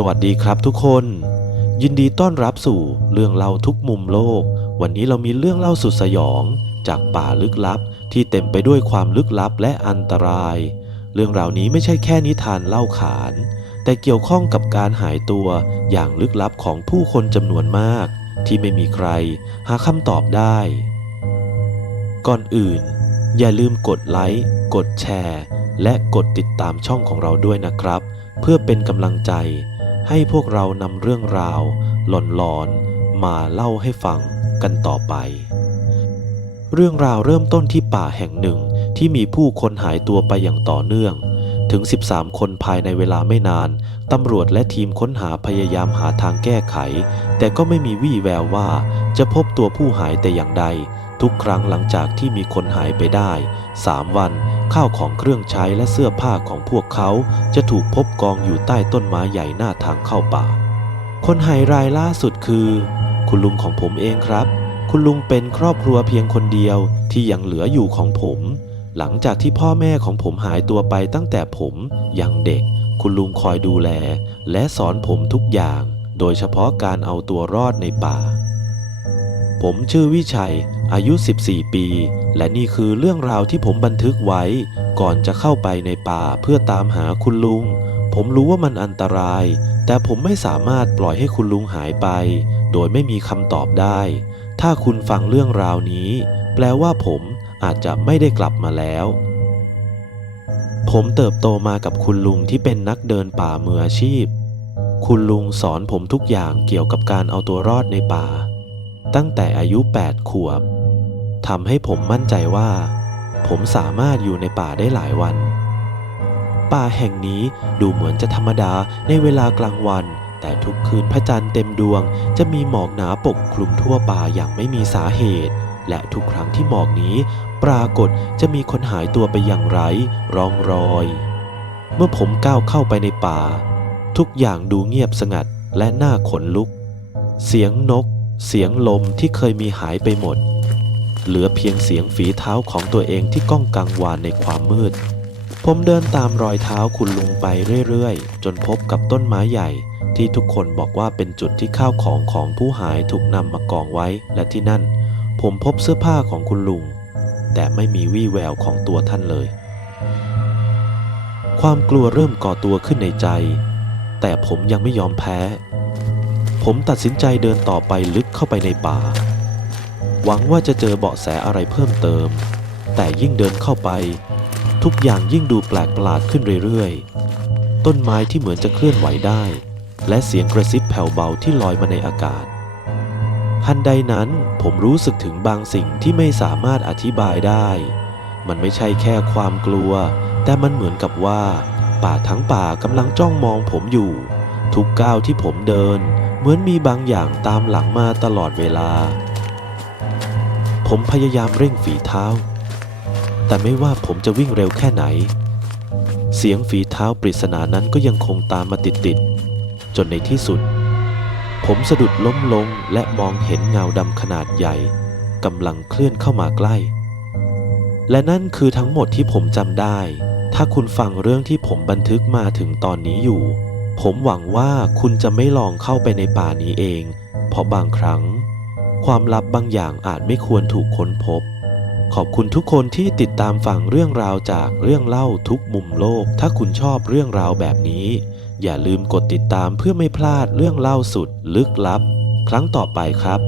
สวัสดีครับทุกคน ยินดีต้อนรับสู่เรื่องเล่าทุกมุมโลก วันนี้เรามีเรื่องเล่าสุดสยอง จากป่าลึกลับ ที่เต็มไปด้วยความลึกลับและอันตราย เรื่องราวนี้ไม่ใช่แค่นิทานเล่าขาน แต่เกี่ยวข้องกับการหายตัวอย่างลึกลับของผู้คนจำนวนมาก ที่ไม่มีใคร หาคำตอบได้ ก่อนอื่น อย่าลืมกดไลค์กดแชร์ และกดติดตามช่องของเราด้วยนะครับเพื่อเป็นกำลังใจ ให้พวกเรานำเรื่องราว หลอนๆมาเล่าให้ฟังกันต่อไป เรื่องราวเริ่มต้นที่ป่าแห่งหนึ่งที่มีผู้คนหายตัวไปอย่างต่อเนื่อง ถึง 13 คนภายในเวลาไม่นาน ตำรวจและทีมค้นหาพยายามหาทางแก้ไข แต่ก็ไม่มีวี่แววว่าจะพบตัวผู้หายแต่อย่างใด ทุกครั้งหลังจากที่มีคนหายไปได้ 3 วัน ข้าวของเครื่องใช้และเสื้อผ้าของพวกเขาจะถูกพบกองอยู่ใต้ต้นไม้ใหญ่หน้าทางเข้าป่า คนหายรายล่าสุดคือ คุณลุงของผมเองครับ คุณลุงเป็นครอบครัวเพียงคนเดียวที่ยังเหลืออยู่ของผม หลังจากที่พ่อแม่ของผมหายตัวไปตั้งแต่ผมยังเด็ก คุณลุงคอยดูแล และสอนผมทุกอย่าง โดยเฉพาะการเอาตัวรอดในป่า ผมชื่อวิชัย อายุ 14 ปี และนี่คือเรื่องราวที่ผมบันทึกไว้ ก่อนจะเข้าไปในป่าเพื่อตามหาคุณลุง ผมรู้ว่ามันอันตราย แต่ผมไม่สามารถปล่อยให้คุณลุงหายไป โดยไม่มีคำตอบได้ ถ้าคุณฟังเรื่องราวนี้ แปลว่าผมอาจจะไม่ได้กลับมาแล้ว ผมเติบโตมากับคุณลุงที่เป็นนักเดินป่ามืออาชีพ คุณลุงสอนผมทุกอย่างเกี่ยวกับการเอาตัวรอดในป่า ตั้งแต่อายุ 8 ขวบ ทำให้ผมมั่นใจว่า ผมสามารถอยู่ในป่าได้หลายวัน ป่าแห่งนี้ดูเหมือนจะธรรมดาในเวลากลางวัน แต่ทุกคืนพระจันทร์เต็มดวง จะมีหมอกหนาปกคลุมทั่วป่าอย่างไม่มีสาเหตุ และทุกครั้งที่หมอกนี้ ปรากฏจะมีคนหายตัวไปอย่างไร้ร่องรอย เมื่อผมก้าวเข้าไปในป่า ทุกอย่างดูเงียบสงัดและน่าขนลุก เสียงนก เสียงลมที่เคยมีหายไปหมด เหลือเพียงเสียงฝีเท้าของตัวเองที่ก้องกังวานในความมืด ผมเดินตามรอยเท้าคุณลุงไปเรื่อยๆ จนพบกับต้นไม้ใหญ่ที่ทุกคนบอกว่าเป็นจุดที่ข้าวของของผู้หายถูกนำมากองไว้ และที่นั่น ผมพบเสื้อผ้าของคุณลุง แต่ไม่มีวี่แววของตัวท่านเลย ความกลัวเริ่มก่อตัวขึ้นในใจ แต่ผมยังไม่ยอมแพ้ ผมตัดสินใจเดินต่อไปลึกเข้าไปในป่า หวังว่าจะเจอเบาะแสอะไรเพิ่มเติม แต่ยิ่งเดินเข้าไป ทุกอย่างยิ่งดูแปลกประหลาดขึ้นเรื่อยๆ ต้นไม้ที่เหมือนจะเคลื่อนไหวได้ และเสียงกระซิบแผ่วเบาที่ลอยมาในอากาศทันใดนั้นผมรู้สึกถึงบางสิ่งที่ไม่สามารถอธิบายได้ มันไม่ใช่แค่ความกลัว แต่มันเหมือนกับว่า ป่าทั้งป่ากำลังจ้องมองผมอยู่ ทุกก้าวที่ผมเดิน เหมือนมีบางอย่างตามหลังมาตลอดเวลา ผมพยายามเร่งฝีเท้า แต่ไม่ว่าผมจะวิ่งเร็วแค่ไหน เสียงฝีเท้าปริศนานั้นก็ยังคงตามมาติดๆ จนในที่สุด ผมสะดุดล้มลงและมองเห็นเงาดำขนาดใหญ่กำลังเคลื่อนเข้ามาใกล้ และนั่นคือทั้งหมดที่ผมจำได้ ถ้าคุณฟังเรื่องที่ผมบันทึกมาถึงตอนนี้อยู่ ผมหวังว่าคุณจะไม่ลองเข้าไปในป่านี้เอง เพราะบางครั้ง ความลับบางอย่างอาจไม่ควรถูกค้นพบ ขอบคุณทุกคนที่ติดตามฟังเรื่องราวจากเรื่องเล่าทุกมุมโลก ถ้าคุณชอบเรื่องราวแบบนี้ อย่าลืมกดติดตามเพื่อไม่พลาดเรื่องเล่าสุดลึกลับ ครั้งต่อไปครับ